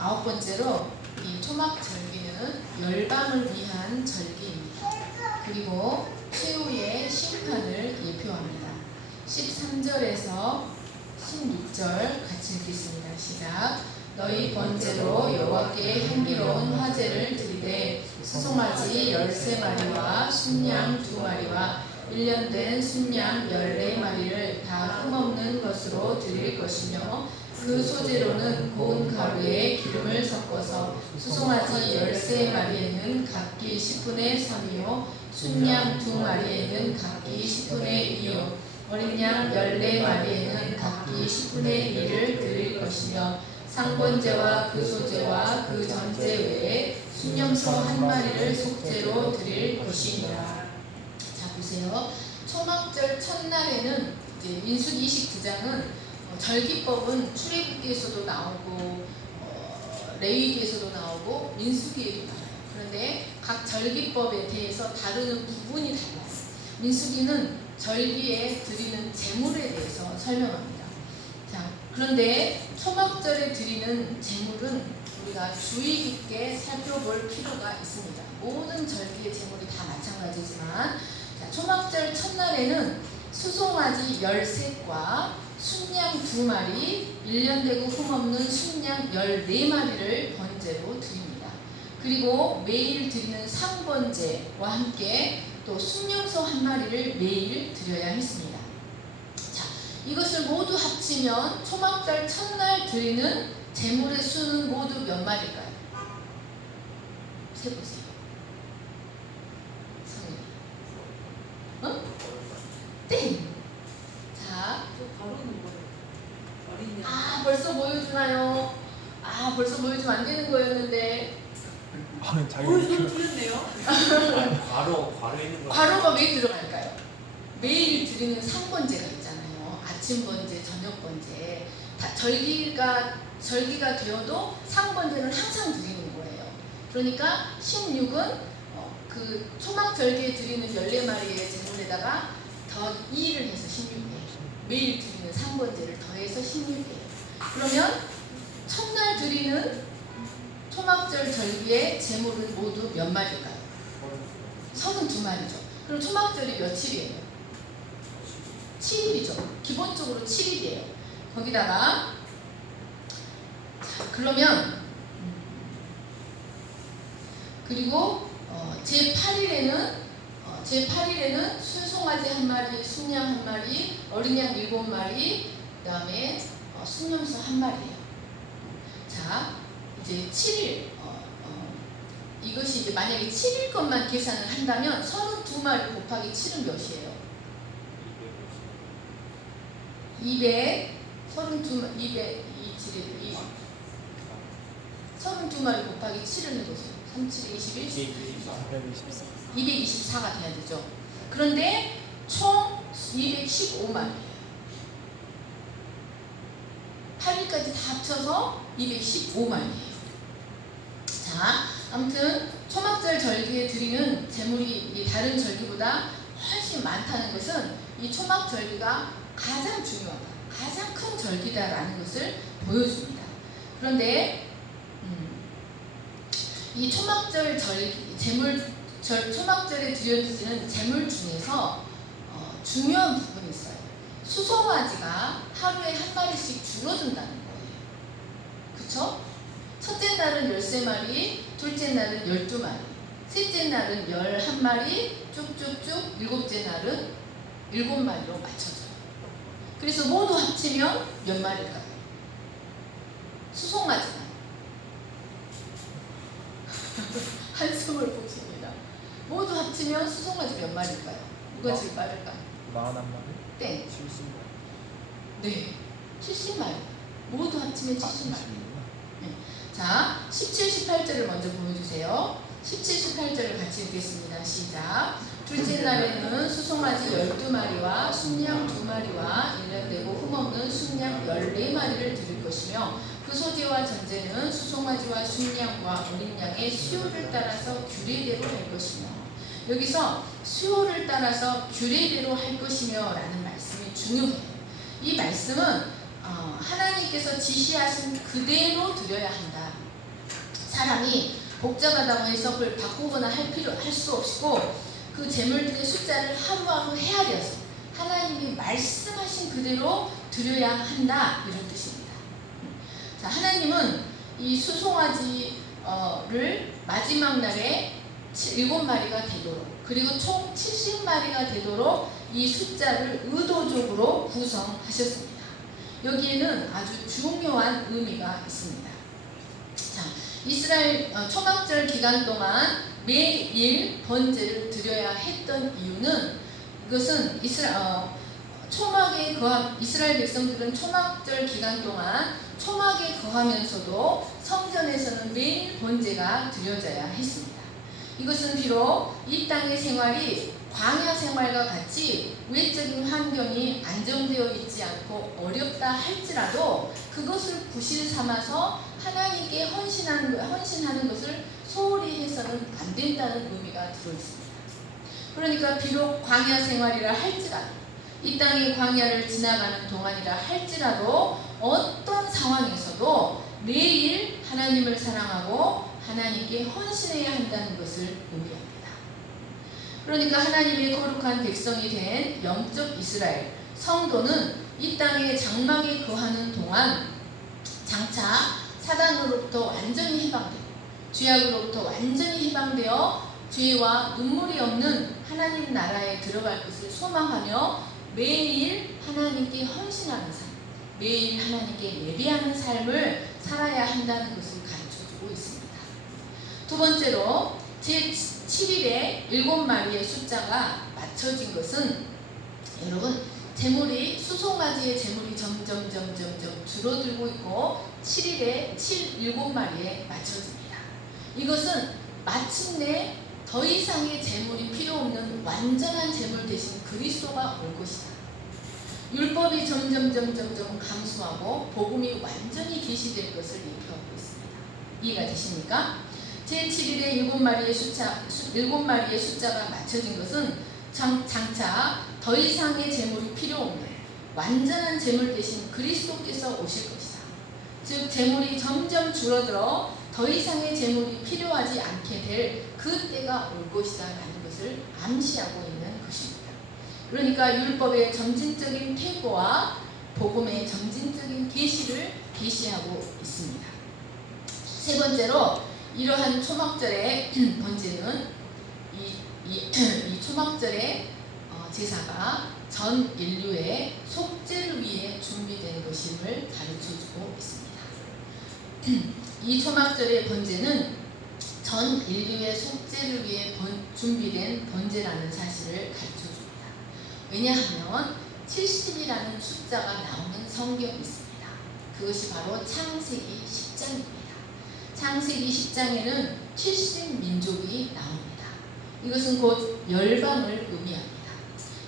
9번째로 이 초막절기는 열방을 위한 절기입니다. 그리고 최후의 심판을 예표합니다. 13절에서 16절 같이 읽겠습니다. 시작. 너희 번제로 여호와께 향기로운 화제를 드리되 수송아지 13마리와 순양 2마리와 1년 된 순양 14마리를 다 흠없는 것으로 드릴 것이며 그 소재로는 고운 가루에 기름을 섞어서 수송아지 13마리에는 각기 10분의 3이요 순양 2마리에는 각기 10분의 2요 어린 양 14마리에는 각기 10분의 1을 드릴 것이며 상번제와 그 소제와 그 전제 외에 순염소 1마리를 속죄로 드릴 것이니라. 자 보세요. 초막절 첫날에는 이제 민수기 29장은 절기법은 출애굽기에서도 나오고 레위기에서도 나오고 민수기에도 나와요. 그런데 각 절기법에 대해서 다루는 부분이 달라요. 민수기는 절기에 드리는 제물에 대해서 설명합니다. 자, 그런데 초막절에 드리는 제물은 우리가 주의 깊게 살펴볼 필요가 있습니다. 모든 절기의 제물이 다 마찬가지지만 자, 초막절 첫날에는 수송아지 13과 순양 2마리, 1년 되고 흠없는 순양 14마리를 번제로 드립니다. 그리고 매일 드리는 상번제와 함께 또 순염소 1마리를 매일 드려야 했습니다. 자, 이것을 모두 합치면 초막절 첫날 드리는 제물의 수는 모두 몇 마리일까요? 세보세요. 어? 땡! 자, 벌써 보여주나요? 벌써 보여주면 안 되는 거였는데. 틀렸네요. 괄호 있는 거. 괄호가 왜 들어갈까요? 매일 드리는 상번제가 있잖아요. 아침 번제, 저녁 번제. 절기가 되어도 상번제는 항상 드리는 거예요. 그러니까 16은 그 초막절기에 드리는 14마리의 제물에다가 더 2를 해서 16이에요. 매일 드리는 상번제를 더해서 16이에요. 그러면 첫날 드리는 초막절 절기의 제물은 모두 몇 마리일까요? 32마리죠. 그럼 초막절이 며칠이에요? 7일이죠. 기본적으로 7일이에요. 거기다가 자, 그러면 그리고 제8일에는 순송아지 1마리, 순양 1마리, 어린 양 7마리, 그 다음에 순염소 1마리예요. 자, 이제 7일 이것이 이제 만약에 7일 것만 계산을 한다면 32마리 곱하기 7은 몇이에요? 32마리 곱하기 7을 해보세요. 37, 21, 224가 돼야 되죠. 그런데 총 215마리예요. 8일까지 다 합쳐서 215마리예요. 자, 아무튼 초막절 절기에 드리는 제물이 다른 절기보다 훨씬 많다는 것은 이 초막절기가 가장 중요하다, 가장 큰 절기다라는 것을 보여줍니다. 그런데 이 초막절 절기 초막절에 드려지는 제물 중에서 중요한 부분이 있어요. 수송아지가 하루에 1마리씩 줄어든다는 거예요. 그쵸? 첫째 날은 13마리, 둘째 날은 12마리, 셋째 날은 11마리, 쭉쭉쭉 일곱째 날은 7마리로 맞춰져요. 그래서 모두 합치면 몇 마리일까요? 수송아지가 한숨을 보십니다. 모두 합치면 수송아지 몇 마리일까요? 누가 제일 빠를까요? 41마리? 땡. 70마리. 네, 70마리. 모두 합치면 70마리. 네. 자, 17, 18절을 먼저 보여주세요. 17, 18절을 같이 읽겠습니다. 시작. 둘째 날에는 수송아지 12마리와 순양 2마리와 1년 되고 흠없는 순양 14마리를 드릴 것이며 그 소재와 전제는 수송아지와 순양과 어린 양의 수요를 따라서 규례대로 할 것이며, 여기서 수요를 따라서 규례대로 할 것이며 라는 말씀이 중요해요. 이 말씀은 하나님께서 지시하신 그대로 드려야 한다 사람이 복잡하다고 해서 그걸 바꾸거나 할 수 없고 그 제물들의 숫자를 하루하루 헤아려서 하나님이 말씀하신 그대로 드려야 한다 이런 뜻입니다. 자, 하나님은 이 수송아지를 마지막 날에 7마리가 되도록 그리고 총 70마리가 되도록 이 숫자를 의도적으로 구성하셨습니다. 여기에는 아주 중요한 의미가 있습니다. 자, 이스라엘 초막절 기간 동안 매일 번제를 드려야 했던 이유는 이것은 이스라엘 백성들은 초막절 기간 동안 초막에 거하면서도 성전에서는 매일 번제가 드려져야 했습니다. 이것은 비록 이 땅의 생활이 광야 생활과 같이 외적인 환경이 안정되어 있지 않고 어렵다 할지라도 그것을 부실 삼아서 하나님께 헌신하는 것을 소홀히 해서는 안 된다는 의미가 들어있습니다. 그러니까 비록 광야 생활이라 할지라도 이 땅의 광야를 지나가는 동안이라 할지라도 어떤 상황에서도 매일 하나님을 사랑하고 하나님께 헌신해야 한다는 것을 의미합니다. 그러니까 하나님의 거룩한 백성이 된 영적 이스라엘 성도는 이 땅의 장막에 거하는 동안 장차 사단으로부터 완전히 해방되고 죄악으로부터 완전히 해방되어 죄와 눈물이 없는 하나님 나라에 들어갈 것을 소망하며 매일 하나님께 헌신하는 삶, 매일 하나님께 예배하는 삶을 살아야 한다는 것을 가르쳐주고 있습니다. 두 번째로 제7일에 7마리의 숫자가 맞춰진 것은 여러분 수송아지의 제물이 점점 줄어들고 있고 7일에 7마리에 맞춰집니다. 이것은 마침내 더 이상의 제물이 필요 없는 완전한 제물 대신 그리스도가 올 것이다. 율법이 점점 감소하고 복음이 완전히 계시될 것을 예표하고 있습니다. 이해가 되십니까? 제7일에 7마리의 숫자가 맞춰진 것은 장차 더 이상의 제물이 필요 없는 완전한 제물 대신 그리스도께서 오실 것이다. 즉 제물이 점점 줄어들어 더 이상의 제물이 필요하지 않게 될 그때가 올 것이다 라는 것을 암시하고 있는 것입니다. 그러니까 율법의 점진적인 퇴보와 복음의 점진적인 계시를 계시하고 있습니다. 세 번째로 이러한 초막절의 번제는 이 초막절의 제사가 전 인류의 속죄를 위해 준비된 것임을 가르쳐주고 있습니다. 이 초막절의 번제는 전 인류의 속죄를 위해 준비된 번제라는 사실을 가르쳐줍니다. 왜냐하면 70이라는 숫자가 나오는 성경이 있습니다. 그것이 바로 창세기 10장입니다. 창세기 10장에는 70민족이 나옵니다. 이것은 곧 열방을 의미합니다.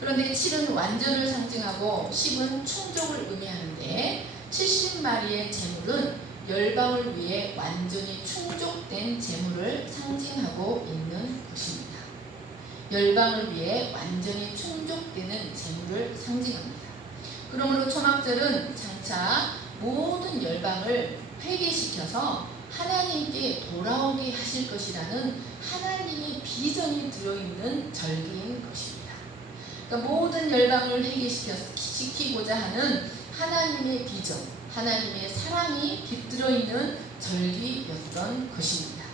그런데 7은 완전을 상징하고 10은 충족을 의미하는데 70마리의 제물은 열방을 위해 완전히 충족된 제물을 상징하고 있는 것입니다. 열방을 위해 완전히 충족되는 제물을 상징합니다. 그러므로 초막절은 장차 모든 열방을 회개시켜서 하나님께 돌아오게 하실 것이라는 하나님의 비전이 들어있는 절기인 것입니다. 그러니까 모든 열방을 회개시키고자 하는 하나님의 비전, 하나님의 사랑이 깃들어 있는 절기였던 것입니다.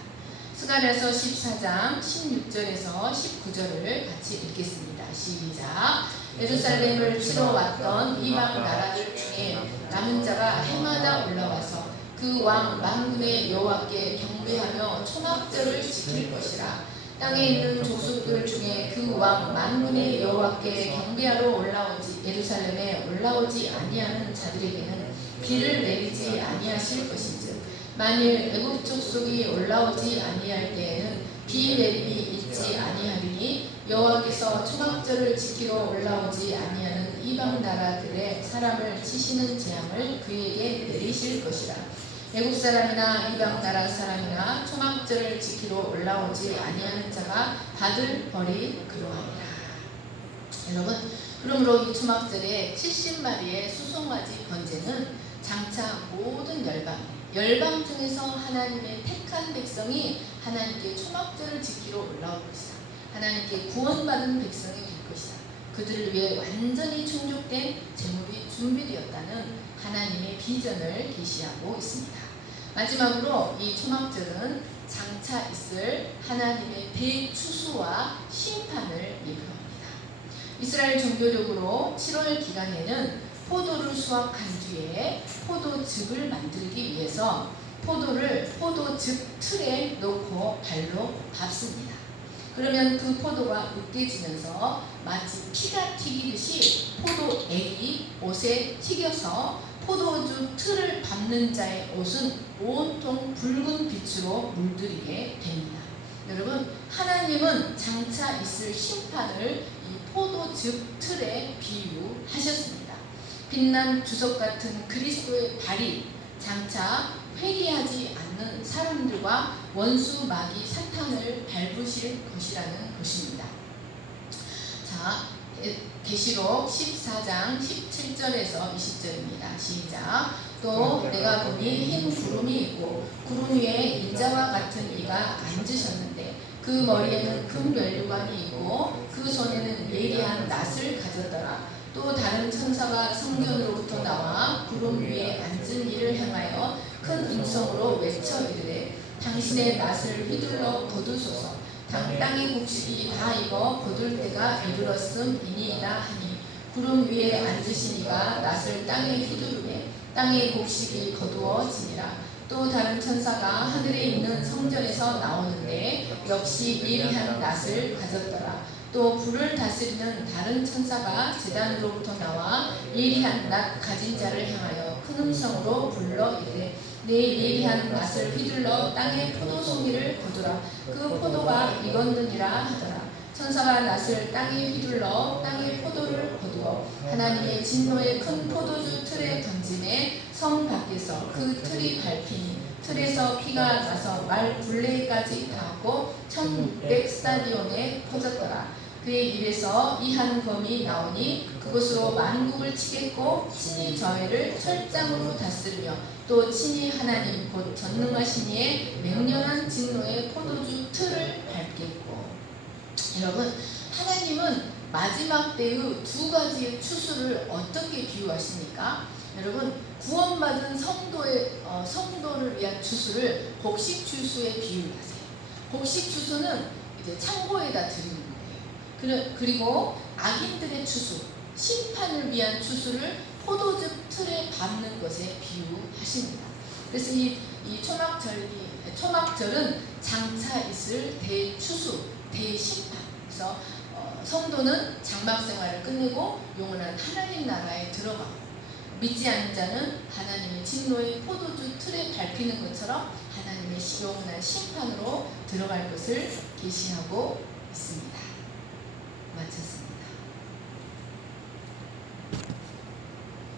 스가랴서 14장 16절에서 19절을 같이 읽겠습니다. 시작. 예루살렘을 치러 왔던 이방 나라들 중에 남은 자가 해마다 올라와서 그 왕 만군의 여호와께 경배하며 초막절을 지킬 것이라. 땅에 있는 족속들 중에 그 왕 만군의 여호와께 경배하러 예루살렘에 올라오지 아니하는 자들에게는 비를 내리지 아니하실 것인즉 만일 애굽 족속이 올라오지 아니할 때에는 비 내림이 있지 아니하리니 여호와께서 초막절을 지키러 올라오지 아니하는 이방 나라들의 사람을 치시는 재앙을 그에게 내리실 것이라. 애국 사람이나 이방 나라 사람이나 초막절을 지키러 올라오지 아니하는 자가 받을 벌이 그러하니라. 여러분, 그러므로 이 초막절에 70마리의 수송아지 번제는 장차 모든 열방에 열방 중에서 하나님의 택한 백성이 하나님께 초막절을 지키러 올라올 것이다. 하나님께 구원받은 백성이 될 것이다. 그들을 위해 완전히 충족된 제물이 준비되었다는 하나님의 비전을 계시하고 있습니다. 마지막으로 이 초막절은 장차 있을 하나님의 대추수와 심판을 예표합니다. 이스라엘 종교적으로 7월 기간에는 포도를 수확한 뒤에 포도즙을 만들기 위해서 포도를 포도즙 틀에 넣고 발로 밟습니다. 그러면 그 포도가 으깨지면서 마치 피가 튀기듯이 포도액이 옷에 튀겨서 포도즙 틀을 밟는 자의 옷은 온통 붉은 빛으로 물들이게 됩니다. 여러분, 하나님은 장차 있을 심판을 이 포도즙 틀에 비유하셨습니다. 빛난 주석 같은 그리스도의 발이 장차 회개하지 않는 사람들과 원수 마귀 사탄을 밟으실 것이라는 것입니다. 자, 계시록 14장 17절에서 20절입니다. 시작. 또 내가 보니 흰 구름이 있고 구름 위에 인자와 같은 이가 앉으셨는데 그 머리에는 금 면류관이 있고 그 손에는 예리한 낫을 가졌더라. 또 다른 천사가 성전으로부터 나와 구름 위에 앉은 이를 향하여 큰 음성으로 외쳐 이르되 당신의 낫을 휘둘러 거두소서. 땅의 곡식이 다 익어 거둘 때가 이르렀음이니이다 하니 구름 위에 앉으신 이가 낫을 땅에 휘두르매 땅의 곡식이 거두어지니라. 또 다른 천사가 하늘에 있는 성전에서 나오는데 역시 예리한 낫을 가졌더라. 또 불을 다스리는 다른 천사가 제단으로부터 나와 예리한 낫 가진 자를 향하여 큰 음성으로 불러 이르되 내 예리한 낫을 휘둘러 땅의 포도송이를 거두라. 그 포도가 익었느니라 하더라. 천사가 낫을 땅에 휘둘러 땅의 포도를 거두어 하나님의 진노의 큰 포도주 틀에 던짐에 성 밖에서 그 틀이 밟히니 틀에서 피가 나서 말 굴레까지 닿고 1600 스타디온에 퍼졌더라. 그의 입에서 이 한 검이 나오니 그것으로 만국을 치겠고 친히 저희를 철장으로 다스리며 또 친히 하나님 곧 전능하신 이의 맹렬한 진노의 포도주 틀을 밟겠고. 여러분, 하나님은 마지막 때의 두 가지의 추수를 어떻게 비유하십니까? 여러분, 구원받은 성도를 위한 추수를 곡식 추수에 비유하세요. 곡식 추수는 이제 창고에다 드리는 거예요. 그리고 악인들의 추수, 심판을 위한 추수를 포도즙 틀에 밟는 것에 비유하십니다. 그래서 이 초막절은 장차 있을 대추수, 대심판. 그래서 성도는 장막 생활을 끝내고 영원한 하나님 나라에 들어가고, 믿지 않는 자는 하나님의 진노의 포도주 틀에 밟히는 것처럼 하나님의 영원한 심판으로 들어갈 것을 계시하고 있습니다. 마쳤습니다.